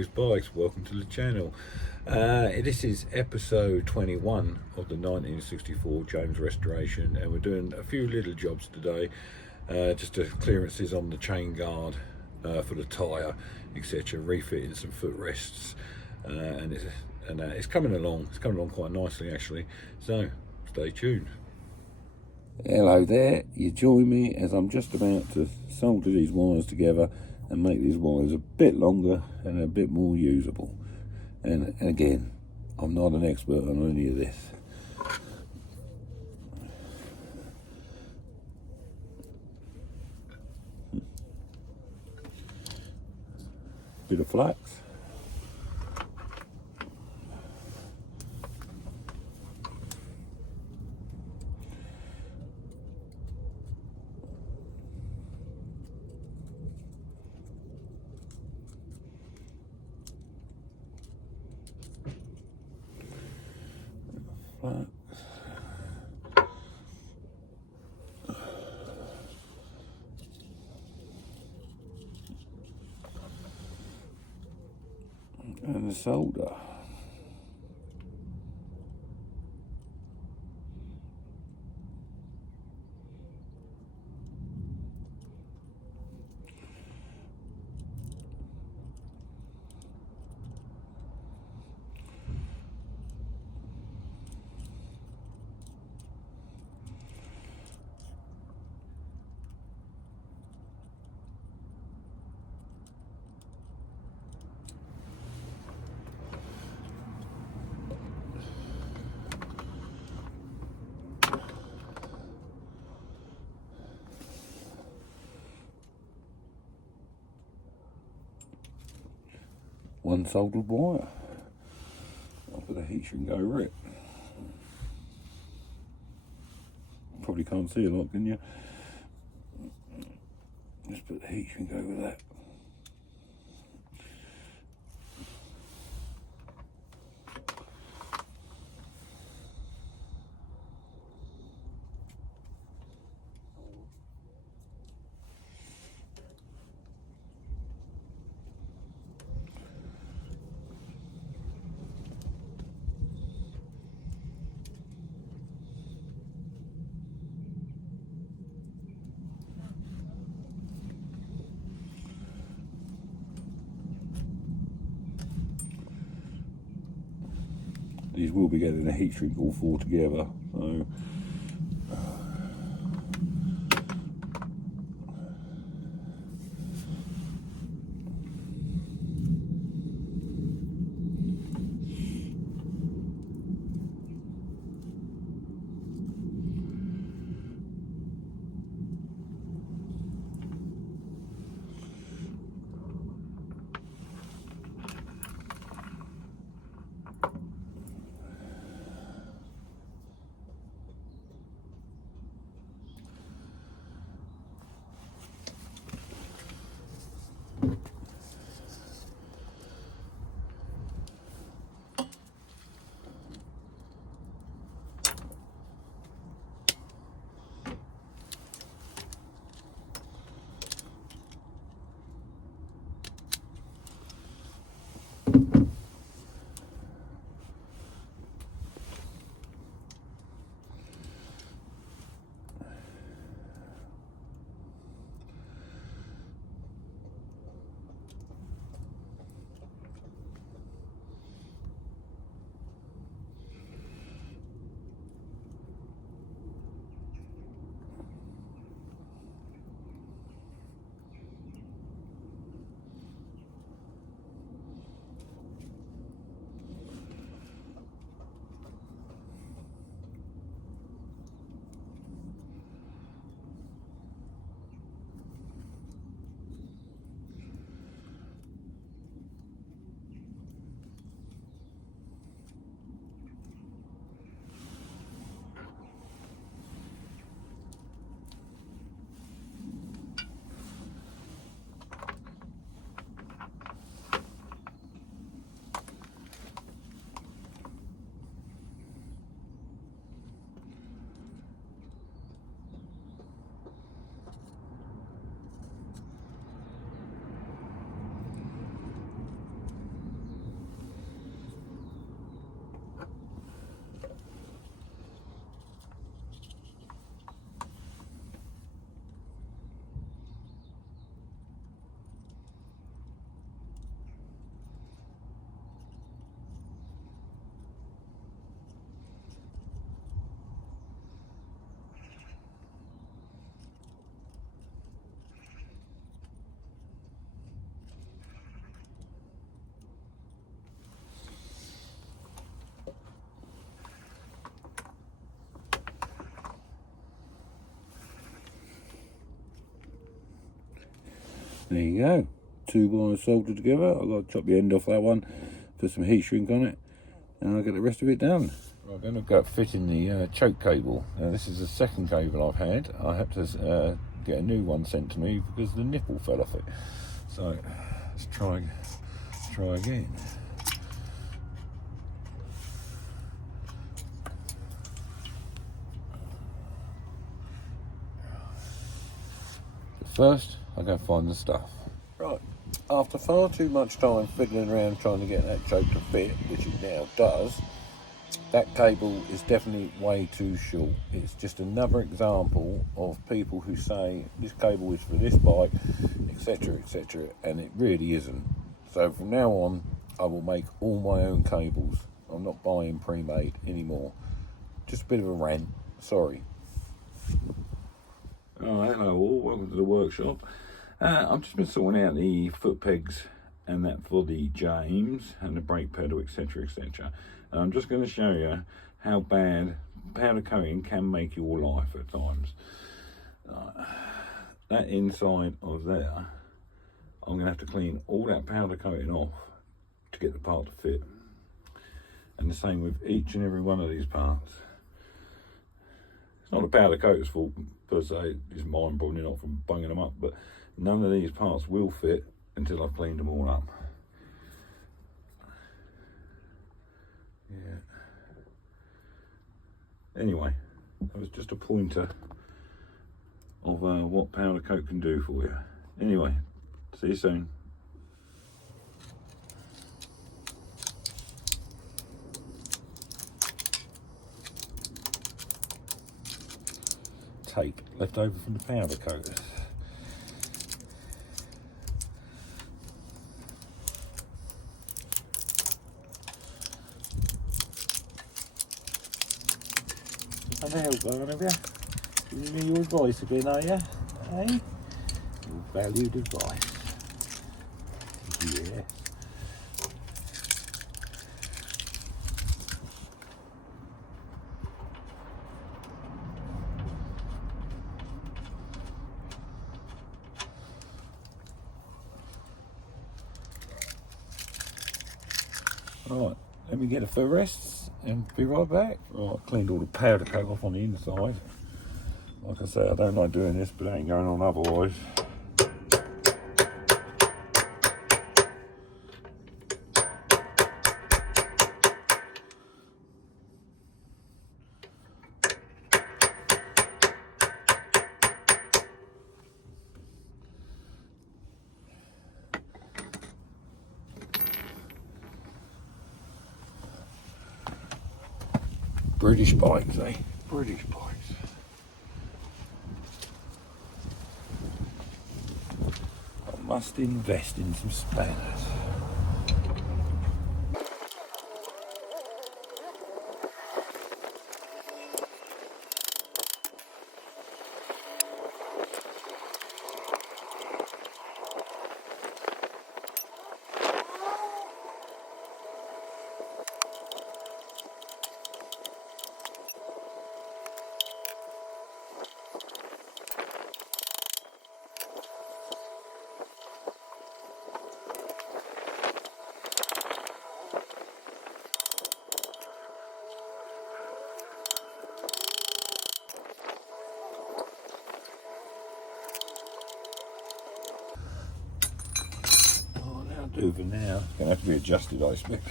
those bikes. Welcome to the channel. This is episode 21 of the 1964 James restoration, and we're doing a few little jobs today, just clearances on the chain guard for the tyre, etc., refitting some footrests, and it's coming along. It's coming along quite nicely actually, so stay tuned. Hello there, you join me as I'm just about to solder these wires together and make these wires a bit longer and a bit more usable. And again, I'm not an expert on any of this. Bit of flax. And the solder. One soldered wire. I'll put the heat shrink over it. Probably can't see a lot, can you? Just put the heat shrink over that. These will be getting a heat shrink all four together, so There you go. 2 wires soldered together. I've got to chop the end off that one, put some heat shrink on it, and I'll get the rest of it done. Right, then I've got fitting the choke cable. Now this is the second cable I've had. I had to get a new one sent to me because the nipple fell off it. So let's try again. But first, I go find the stuff. Right, after far too much time fiddling around trying to get that choke to fit, which it now does, that cable is definitely way too short. It's just another example of people who say this cable is for this bike, etc, etc, and it really isn't. So from now on, I will make all my own cables. I'm not buying pre-made anymore. Just a bit of a rant, sorry. Oh, hello all, welcome to the workshop. I've just been sorting out the foot pegs and that for the James and the brake pedal, etc, etc. And I'm just going to show you how bad powder coating can make your life at times. That inside of there, I'm going to have to clean all that powder coating off to get the part to fit. And the same with each and every one of these parts. It's not the powder coater's fault per se, it's mine probably not from bunging them up, but none of these parts will fit until I've cleaned them all up. Yeah. Anyway, that was just a pointer of what powder coat can do for you. Anyway, see you soon. Tape left over from the powder coaters. And the help going, have you? Giving me your advice again, are you? Eh? Your valued advice. Yes. Right, let me get a few rests and be right back. Right, cleaned all the powder coat off on the inside. Like I say, I don't like doing this, but it ain't going on otherwise. British bikes, eh? British bikes. I must invest in some spanners. Do for now. It's going to have to be adjusted, I expect.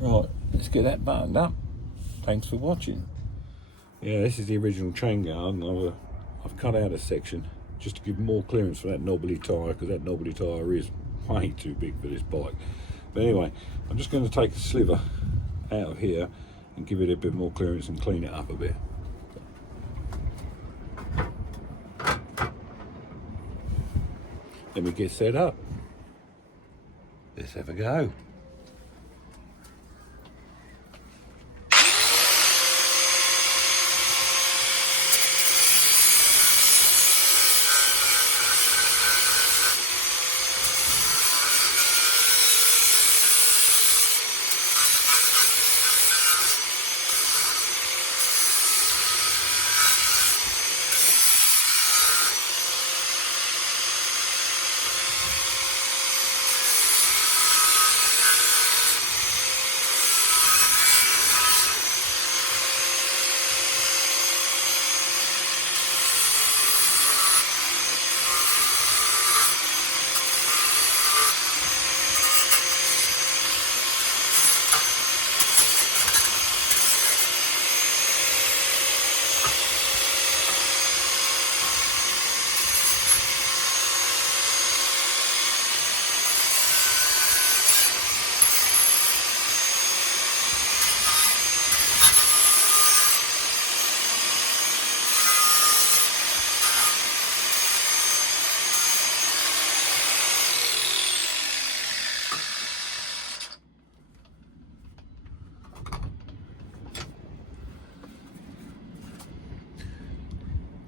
Right, let's get that buttoned up. Thanks for watching. Yeah, this is the original chain guard, and I've cut out a section just to give more clearance for that knobbly tyre, because that knobbly tyre is way too big for this bike. But anyway, I'm just going to take a sliver out of here and give it a bit more clearance and clean it up a bit. Let me get set up. Let's have a go.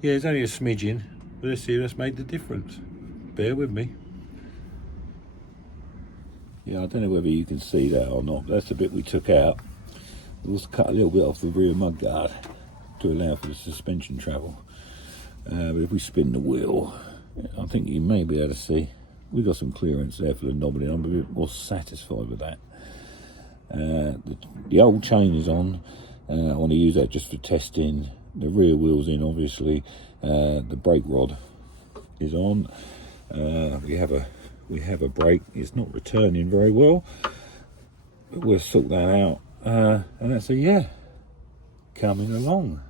Yeah, it's only a smidgen, but let's see if that's made the difference. Bear with me. Yeah, I don't know whether you can see that or not, but that's the bit we took out. We'll just cut a little bit off the rear mudguard to allow for the suspension travel. But if we spin the wheel, I think you may be able to see we've got some clearance there for the knobbling. I'm a bit more satisfied with that. The old chain is on. I want to use that just for testing. The rear wheel's in, obviously. The brake rod is on. We have a brake. It's not returning very well, but we'll sort that out. And that's coming along.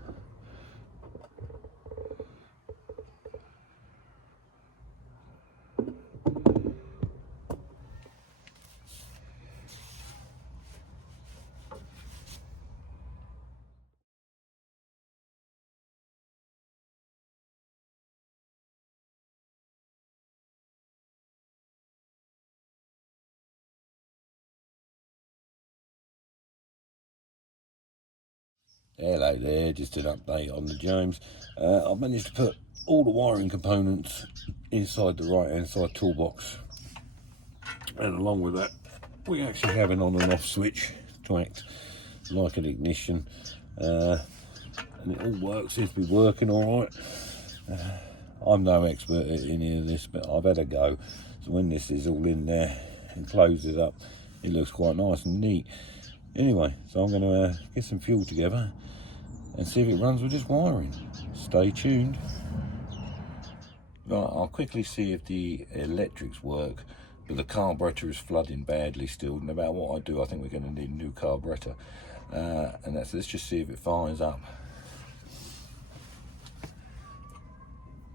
Hello there, just an update on the James. I've managed to put all the wiring components inside the right hand side toolbox, and along with that we actually have an on and off switch to act like an ignition, and it all works, seems to be working all right. I'm no expert in any of this, but I've had a go, so when this is all in there and closes up, it looks quite nice and neat. Anyway, so I'm going to get some fuel together and see if it runs with just wiring. Stay tuned. Right, I'll quickly see if the electrics work, but the carburetor is flooding badly still. No matter what I do, I think we're going to need a new carburetor. And let's just see if it fires up.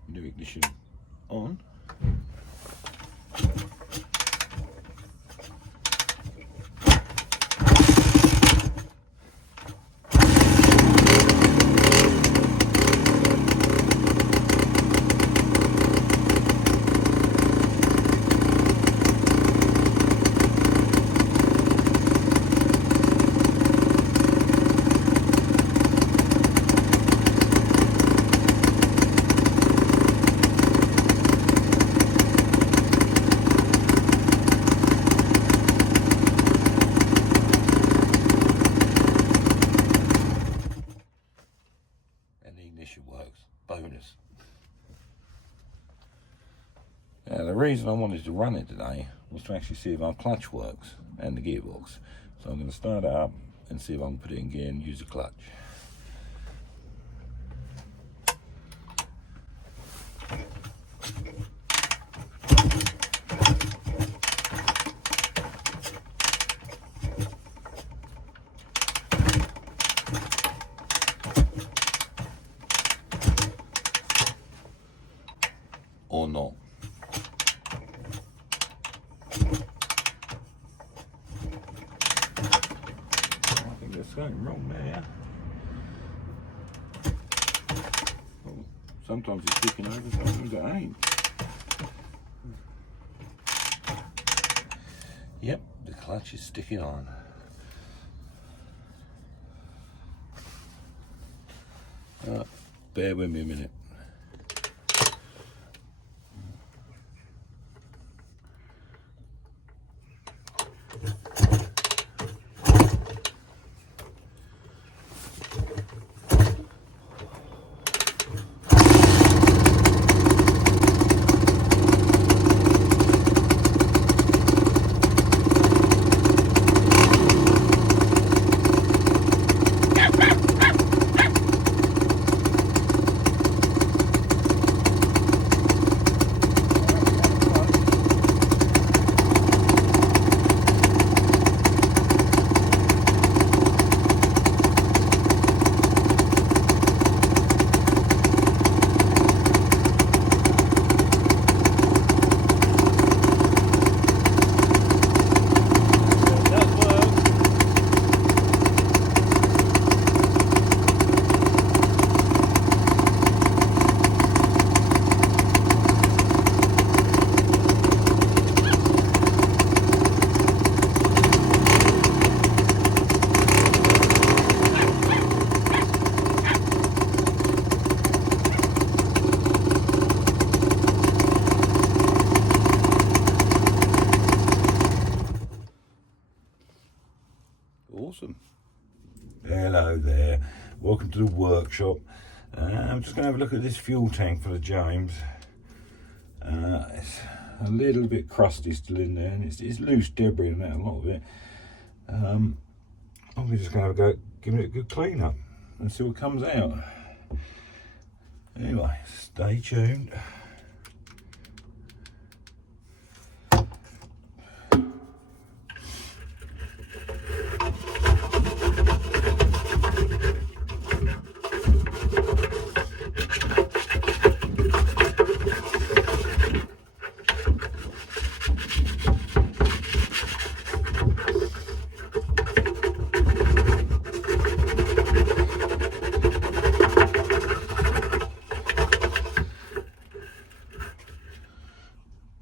New ignition on. Works. Bonus. Now, the reason I wanted to run it today was to actually see if our clutch works and the gearbox. So I'm going to start it up and see if I can put it in gear and use the clutch. Or not. I think there's something wrong there. Oh, sometimes it's sticking over, sometimes it ain't. Yep, the clutch is sticking on. Bear with me a minute. awesome. Hello there, welcome to the workshop. I'm just going to have a look at this fuel tank for the James. It's a little bit crusty still in there, and it's loose debris in there, a lot of it. I'm just going to have a go giving it a good clean up and see what comes out. Anyway, stay tuned.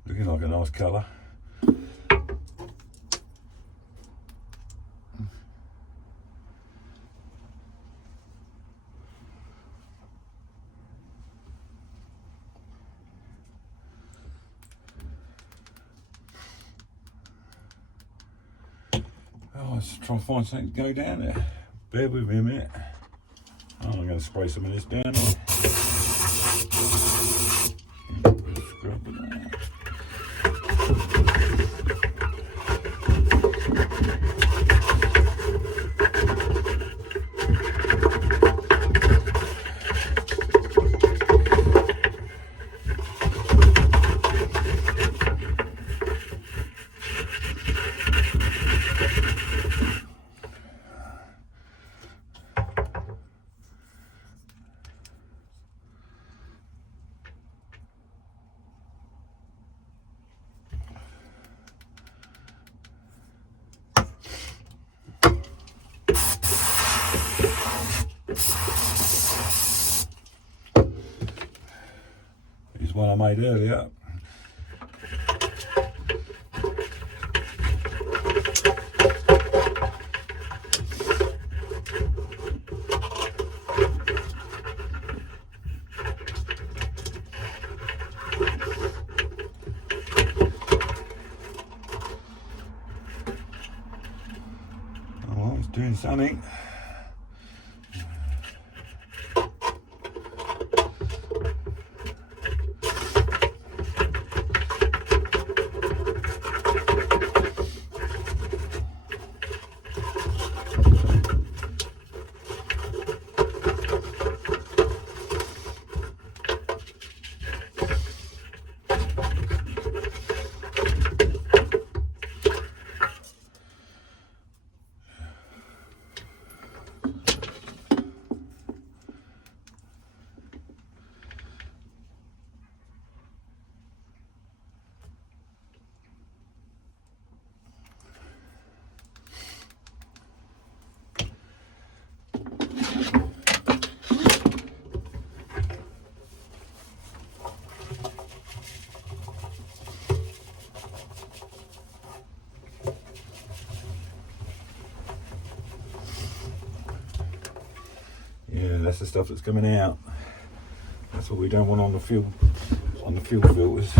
Looking like a nice colour. Oh, let's try and find something to go down there. Bear with me a minute. Oh, I'm going to spray some of this down there. Scrub it out. Here's one I made earlier. Oh, well, it's doing something. Yeah, that's the stuff that's coming out. That's what we don't want on the fuel filters.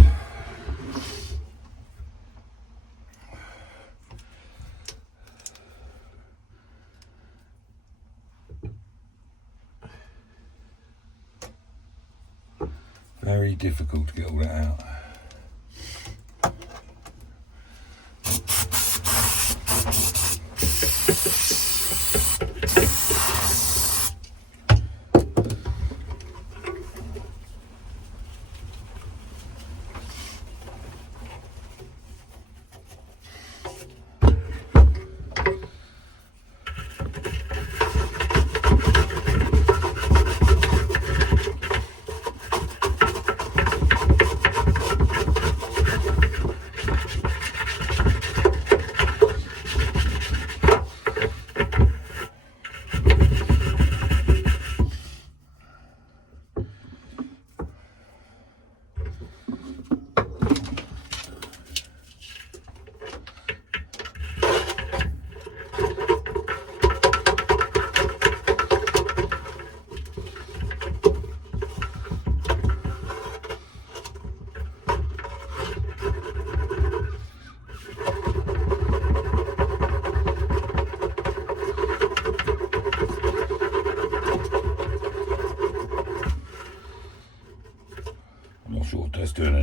Very difficult to get all that out.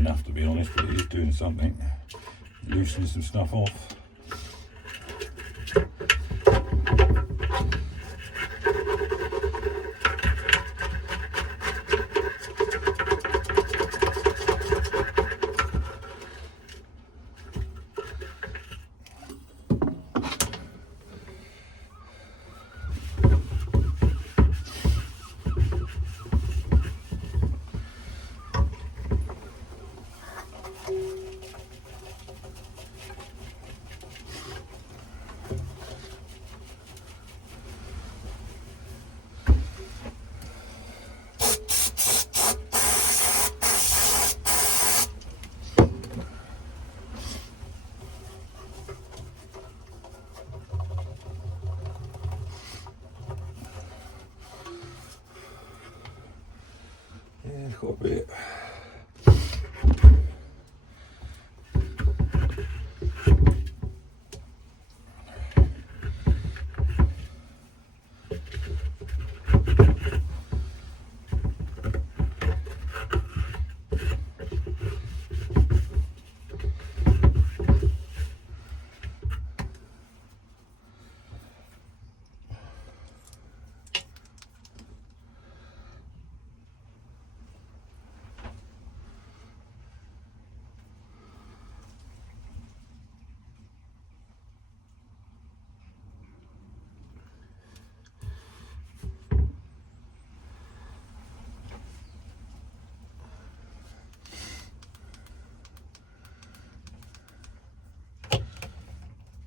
enough, to be honest, but it is doing something. Loosening some stuff off. Yeah, got a bit.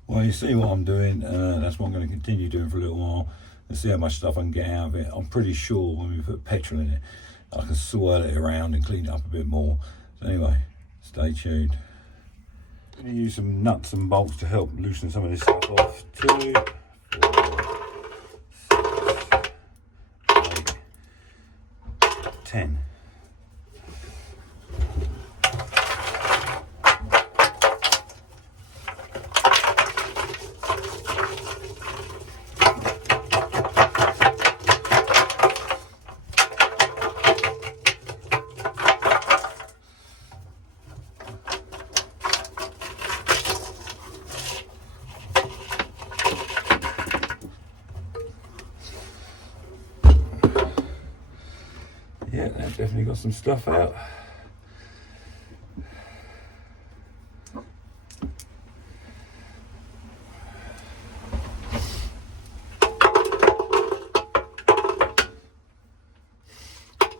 Well, you see what I'm doing, that's what I'm going to continue doing for a little while and see how much stuff I can get out of it. I'm pretty sure when we put petrol in it, I can swirl it around and clean it up a bit more. So anyway, stay tuned. I'm going to use some nuts and bolts to help loosen some of this stuff off. 2, 4, 6, 8, 10. Yeah, that definitely got some stuff out.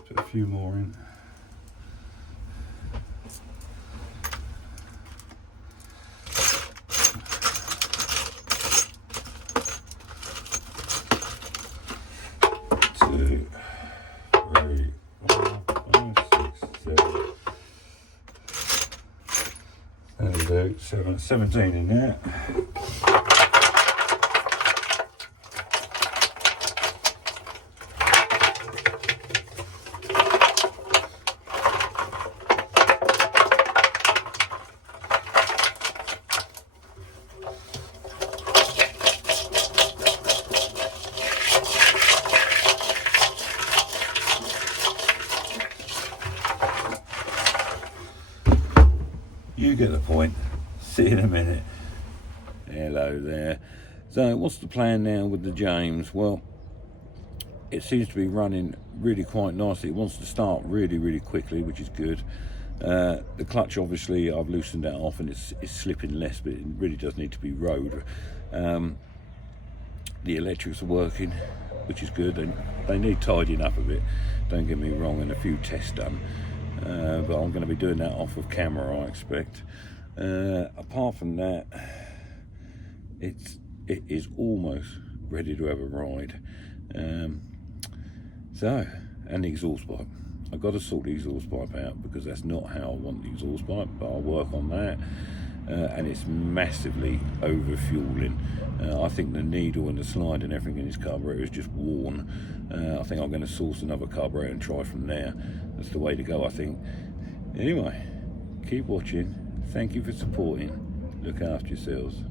Put a few more in. Two, 3, 4, 5, 6, 7. That'll do. 17 in there. You get the point. See you in a minute. Hello there. So what's the plan now with the James? Well, it seems to be running really quite nicely. It wants to start really quickly, which is good. The clutch, obviously, I've loosened that off and it's slipping less, but it really does need to be rode. The electrics are working, which is good, and they need tidying up a bit, don't get me wrong, and a few tests done. But I'm going to be doing that off of camera, I expect. Apart from that, it is almost ready to have a ride. And the exhaust pipe. I've got to sort the exhaust pipe out because that's not how I want the exhaust pipe, but I'll work on that. And it's massively over fueling. I think the needle and the slide and everything in this carburetor is just worn. I think I'm going to source another carburetor and try from there. That's the way to go, I think. Anyway, keep watching. Thank you for supporting. Look after yourselves.